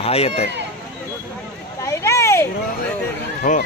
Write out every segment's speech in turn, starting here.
हा येत आहे हो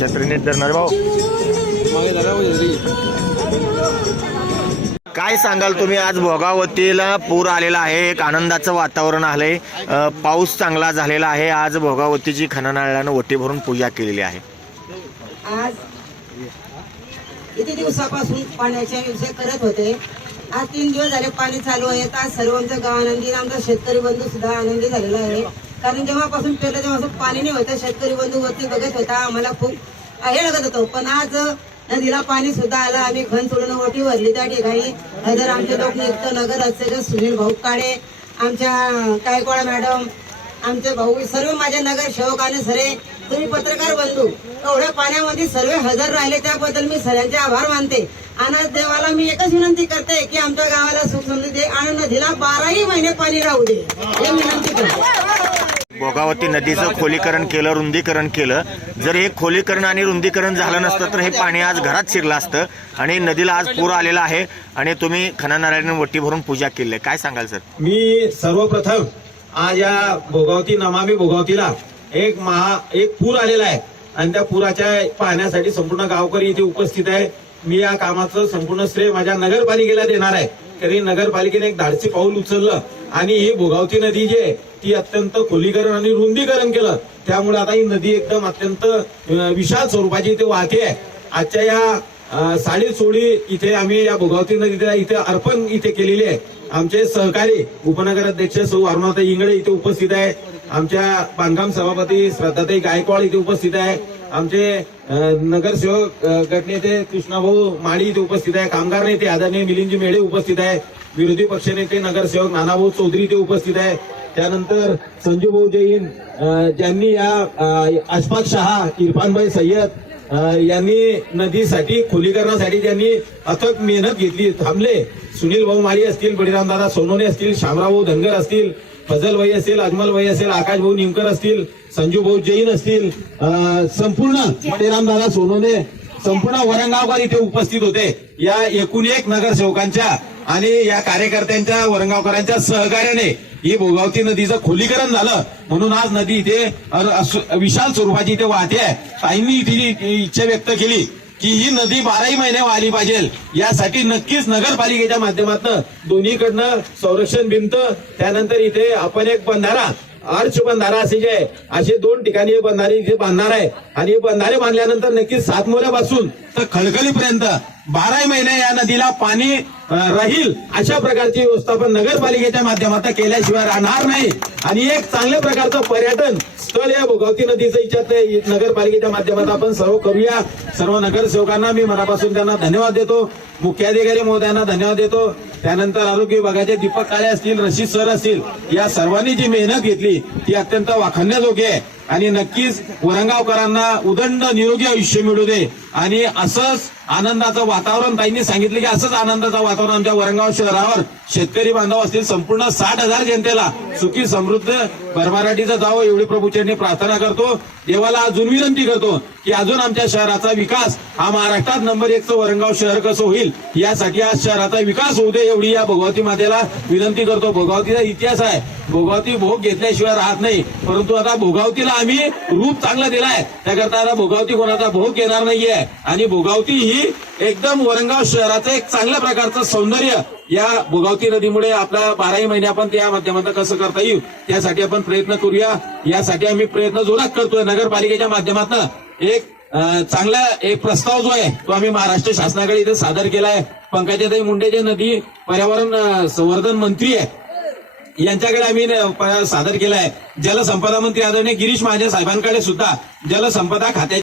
छत्री नीट धरणार भाऊ. काय सांगाल तुम्ही? आज भोगावतीला पूर आलेला आहे, एक आनंदाचं वातावरण आलंय, पाऊस चांगला झालेला आहे. आज भोगावतीची खणनाळ्यानं ओटी भरून पूजा केलेली आहे. आज किती दिवसापासून पाण्याच्या विषय करत होते. आज 3 दिवस झाले पाणी चालू आहे. आज सर्वांचं गाव आनंदी, आमचा शेतकरी बंधू सुद्धा आनंदी झालेला आहे. कारण जेव्हापासून पेरलं तेव्हा पाणी नाही होतं, शेतकरी बंधू वरती बघत होता, आम्हाला खूप हे लागत होतं. पण आज नदीला पाणी सुद्धा आलं. आम्ही खण सोडून ओटी भरली त्या ठिकाणी. हजर आमचे लोकनियुक्त नगर अध्यक्ष सुनील भाऊ काळे, आमच्या गायकवाड मॅडम, आमचे भाऊ, सर्व माझे नगर सेवक आणि सरे तुम्ही पत्रकार बंधू एवढ्या पाण्यामध्ये सर्व हजर राहिले, त्याबद्दल मी सगळ्यांचे आभार मानते. आणि देवाला मी एकच विनंती करते की आमच्या गावाला सुख समृद्धी दे आणि नदीला 12ही महिने पाणी राहू दे, हे विनंती करते. भोगावती नदीचं खोलीकरण केलं, रुंदीकरण केलं. जर हे खोलीकरण आणि रुंदीकरण झालं नसतं तर हे पाणी आज घरात शिरलं असतं. आणि नदीला आज पूर आलेला आहे आणि तुम्ही खणनाळ्याने ओटी भरून पूजा केली आहे. काय सांगाल सर? मी सर्वप्रथम आज या भोगावती नमामि भोगावतीला एक पूर आलेला आहे आणि त्या पुराच्या पाहण्यासाठी संपूर्ण गावकरी इथे उपस्थित आहे. मी या कामाचं संपूर्ण श्रेय माझ्या नगरपालिकेला देणार आहे. तरी नगरपालिकेने एक धाडसी पाऊल उचललं आणि ही भोगावती नदी जी आहे ती अत्यंत खोलीकरण आणि रुंदीकरण केलं. त्यामुळे आता ही नदी एकदम अत्यंत विशाल स्वरूपाची इथे वाहते आहे. आजच्या या साडी सोडी इथे आम्ही या भोगावती नदीला इथे अर्पण इथे केलेली आहे. आमचे सहकारी उपनगर अध्यक्ष सौ अरुणाताई इंगळे इथे उपस्थित आहे. आमच्या बांधकाम सभापती श्रद्धाताई गायकवाड इथे उपस्थित आहे. आमचे नगरसेवक गटनेते कृष्णाभाऊ माळी इथे उपस्थित आहे. कामगार नेते आदरणीय मिलिंदजी मेढे उपस्थित आहे. विरोधी पक्षनेते नगरसेवक नानाभाऊ चौधरी इथे उपस्थित आहे. त्यानंतर संजूभाऊ जैन ज्यांनी या अशफाक शहा, इरफानभाई सय्यद यांनी नदीसाठी खोलीकरणासाठी ज्यांनी अथक मेहनत घेतली, थांबले. सुनील भाऊ माळी असतील, बळीरामदादा सोनोने असतील, शामरावभाऊ धनगर असतील, फजलभाई असेल, अजमलभाई असेल, आकाशभाऊ निमकर असतील, संजूभाऊ जैन असतील, संपूर्ण बळीरामदादा सोनोने, संपूर्ण वरंगावकर इथे उपस्थित होते. या एकूण एक नगरसेवकांच्या आणि या कार्यकर्त्यांच्या, वरंगावकरांच्या सहकार्याने ही भोगावती नदीचं खोलीकरण झालं. म्हणून आज नदी इथे विशाल स्वरूपाची इथे वाहते आहे. ताईंनी इथे इच्छा व्यक्त केली की ही नदी 12ही महिने वाहली पाहिजे. यासाठी नक्कीच नगरपालिकेच्या माध्यमातून दोन्हीकडनं संरक्षण भिंत, त्यानंतर इथे आपण एक बंधारा, आर्च बंधारा असे 2 ठिकाणी हे बंधारे इथे बांधणार आहे. आणि हे बंधारे बांधल्यानंतर नक्कीच सातमोऱ्यापासून तर खळखळीपर्यंत 12 महिने या नदीला पाणी राहील अशा प्रकारची व्यवस्थापन नगरपालिकेच्या माध्यमातून केल्याशिवाय राहणार नाही. आणि एक चांगल्या प्रकारचं पर्यटन स्थळ या भोगावती नदीचं इच्छा नगरपालिकेच्या माध्यमातून आपण सर्व करूया. सर्व नगरसेवकांना मी मनापासून त्यांना धन्यवाद देतो. मुख्याधिकारी महोदयांना धन्यवाद देतो. त्यानंतर आरोग्य विभागाचे दीपक काळे असतील, रशीद सर असतील, या सर्वांनी जी मेहनत घेतली ती अत्यंत वाखाणण्याजोगी आहे. आणि नक्कीच वरंगावकरांना उदंड निरोगी आयुष्य मिळू दे. आणि असंच आनंदाचं वातावरण, ताईंनी सांगितलं की असंच आनंदाचं वातावरण आमच्या वरंगाव शहरावर शेतकरी बांधव असतील, संपूर्ण 60,000 जनतेला सुखी समृद्ध भरभराटीचं जावं एवढी प्रभूचरणी प्रार्थना करतो. देवाला अजून विनंती करतो की अजून आमच्या शहराचा विकास हा महाराष्ट्रात नंबर 1चं वरंगाव शहर कसं होईल यासाठी आज शहराचा विकास होऊ दे एवढी या भोगावती मातेला विनंती करतो. भोगावतीचा इतिहास आहे, भोगावती भोग घेतल्याशिवाय राहत नाही. परंतु आता भोगावतीला आम्ही रूप चांगलं दिलाय, त्याकरता आता भोगावती कोणाचा भोग येणार नाहीये. आणि भोगावती ही एकदम वरंगाव शहराचं एक चांगल्या प्रकारचं सौंदर्य या भोगावती नदीमुळे आपल्या 12ही महिने आपण त्या माध्यमातून कसं करता येईल त्यासाठी आपण प्रयत्न करूया. यासाठी आम्ही प्रयत्न जोरात करतोय. नगरपालिकेच्या माध्यमातून एक चांगला एक प्रस्ताव जो आहे तो आम्ही महाराष्ट्र शासनाकडे इथे सादर केलाय. पंकजाताई मुंडे जे नदी पर्यावरण संवर्धन मंत्री आहे यांच्याकडे आम्ही सादर केलाय. जलसंपदा मंत्री आदरणीय गिरीश महाजन साहेबांकडे सुद्धा जलसंपदा खात्याचे